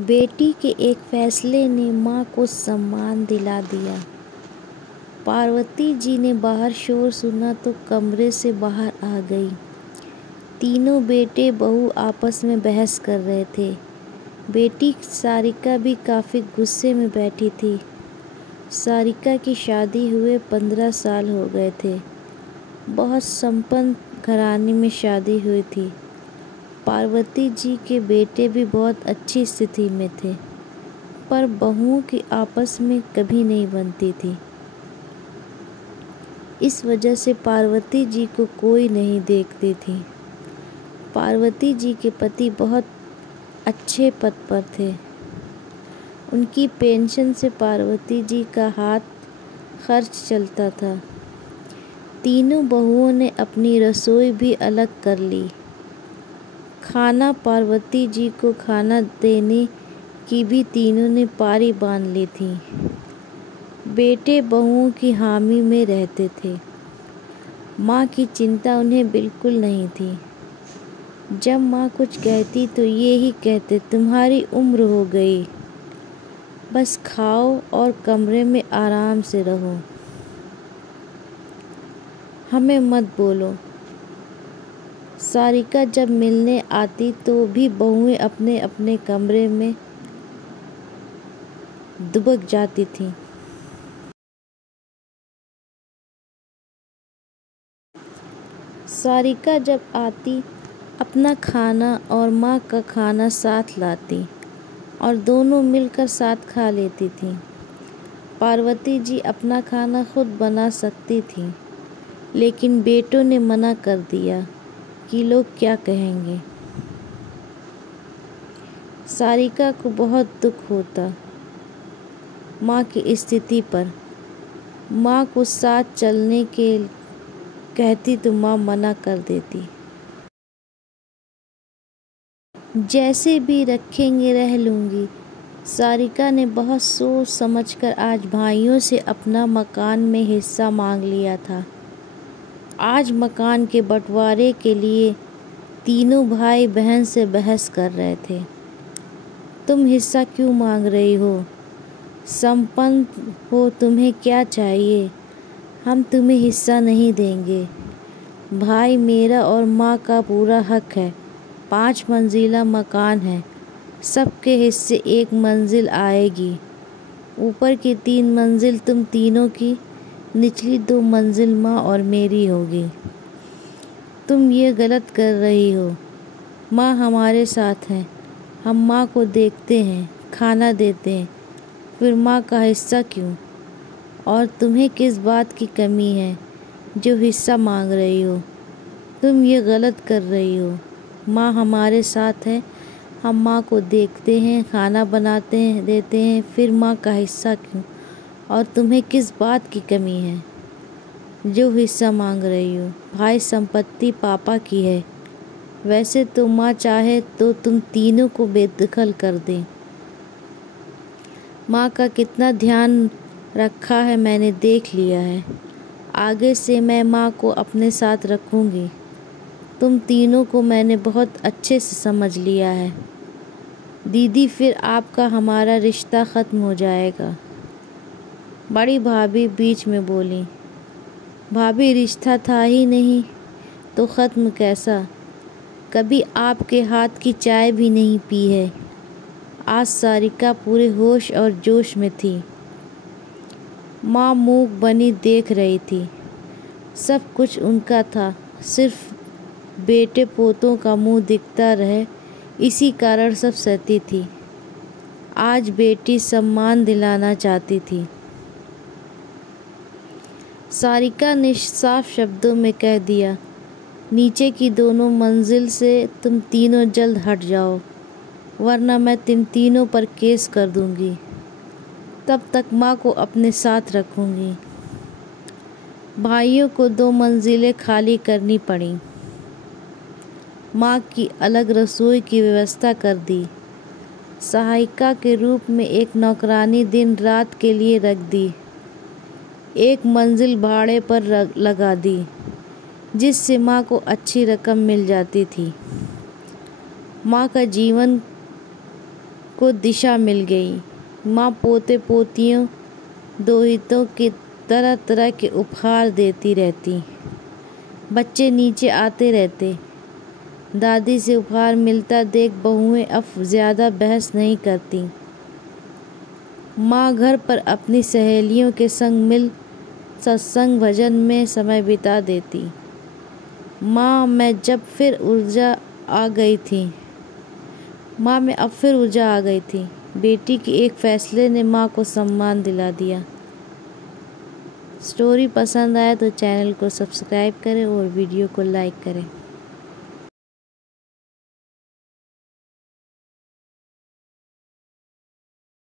बेटी के एक फैसले ने माँ को सम्मान दिला दिया। पार्वती जी ने बाहर शोर सुना तो कमरे से बाहर आ गई। तीनों बेटे बहू आपस में बहस कर रहे थे। बेटी सारिका भी काफ़ी गुस्से में बैठी थी। सारिका की शादी हुए 15 साल हो गए थे। बहुत संपन्न घराने में शादी हुई थी। पार्वती जी के बेटे भी बहुत अच्छी स्थिति में थे, पर बहुओं की आपस में कभी नहीं बनती थी। इस वजह से पार्वती जी को कोई नहीं देखती थी। पार्वती जी के पति बहुत अच्छे पद पर थे। उनकी पेंशन से पार्वती जी का हाथ खर्च चलता था। तीनों बहुओं ने अपनी रसोई भी अलग कर ली। खाना पार्वती जी को खाना देने की भी तीनों ने पारी बांध ली थी। बेटे बहुओं की हामी में रहते थे। माँ की चिंता उन्हें बिल्कुल नहीं थी। जब माँ कुछ कहती तो ये ही कहते, तुम्हारी उम्र हो गई, बस खाओ और कमरे में आराम से रहो, हमें मत बोलो। सारिका जब मिलने आती तो भी बहुएं अपने अपने कमरे में दुबक जाती थीं। सारिका जब आती अपना खाना और माँ का खाना साथ लाती और दोनों मिलकर साथ खा लेती थीं। पार्वती जी अपना खाना खुद बना सकती थीं, लेकिन बेटों ने मना कर दिया कि लोग क्या कहेंगे। सारिका को बहुत दुख होता माँ की स्थिति पर। माँ को साथ चलने के कहती तो माँ मना कर देती। जैसे भी रखेंगे रह लूँगी। सारिका ने बहुत सोच समझकर आज भाइयों से अपना मकान में हिस्सा मांग लिया था। आज मकान के बंटवारे के लिए तीनों भाई बहन से बहस कर रहे थे। तुम हिस्सा क्यों मांग रही हो? संपन्न हो, तुम्हें क्या चाहिए? हम तुम्हें हिस्सा नहीं देंगे। भाई, मेरा और माँ का पूरा हक है। 5 मंजिला मकान है, सबके हिस्से 1 मंजिल आएगी। ऊपर की 3 मंजिल तुम तीनों की, निचली 2 मंजिल माँ और मेरी होगी। तुम ये गलत कर रही हो। माँ हमारे साथ है, हम माँ को देखते हैं, खाना देते हैं, फिर माँ का हिस्सा क्यों? और तुम्हें किस बात की कमी है जो हिस्सा मांग रही हो? तुम ये गलत कर रही हो। माँ हमारे साथ है, हम माँ को देखते हैं, खाना बनाते हैं, देते हैं, फिर माँ का हिस्सा क्यों? और तुम्हें किस बात की कमी है जो हिस्सा मांग रही हो? भाई, संपत्ति पापा की है। वैसे तो माँ चाहे तो तुम तीनों को बेदखल कर दें। माँ का कितना ध्यान रखा है मैंने देख लिया है। आगे से मैं माँ को अपने साथ रखूँगी। तुम तीनों को मैंने बहुत अच्छे से समझ लिया है। दीदी, फिर आपका हमारा रिश्ता ख़त्म हो जाएगा। बड़ी भाभी बीच में बोली। भाभी, रिश्ता था ही नहीं तो ख़त्म कैसा? कभी आपके हाथ की चाय भी नहीं पी है। आज सारिका पूरे होश और जोश में थी। माँ मूक बनी देख रही थी। सब कुछ उनका था, सिर्फ बेटे पोतों का मुंह दिखता रहे, इसी कारण सब सहती थी। आज बेटी सम्मान दिलाना चाहती थी। सारिका ने साफ शब्दों में कह दिया, नीचे की दोनों मंजिल से तुम तीनों जल्द हट जाओ, वरना मैं तुम तीनों पर केस कर दूंगी। तब तक माँ को अपने साथ रखूंगी। भाइयों को 2 मंजिलें खाली करनी पड़ी। माँ की अलग रसोई की व्यवस्था कर दी। सहायिका के रूप में एक नौकरानी दिन रात के लिए रख दी। 1 मंजिल भाड़े पर लगा दी, जिससे माँ को अच्छी रकम मिल जाती थी। माँ का जीवन को दिशा मिल गई। माँ पोते पोतियों दोहितों की तरह तरह के उपहार देती रहती। बच्चे नीचे आते रहते। दादी से उपहार मिलता देख बहुएं अब ज़्यादा बहस नहीं करती। माँ घर पर अपनी सहेलियों के संग मिल सत्संग भजन में समय बिता देती। माँ में अब फिर ऊर्जा आ गई थी। बेटी के एक फैसले ने माँ को सम्मान दिला दिया। स्टोरी पसंद आए तो चैनल को सब्सक्राइब करें और वीडियो को लाइक करें।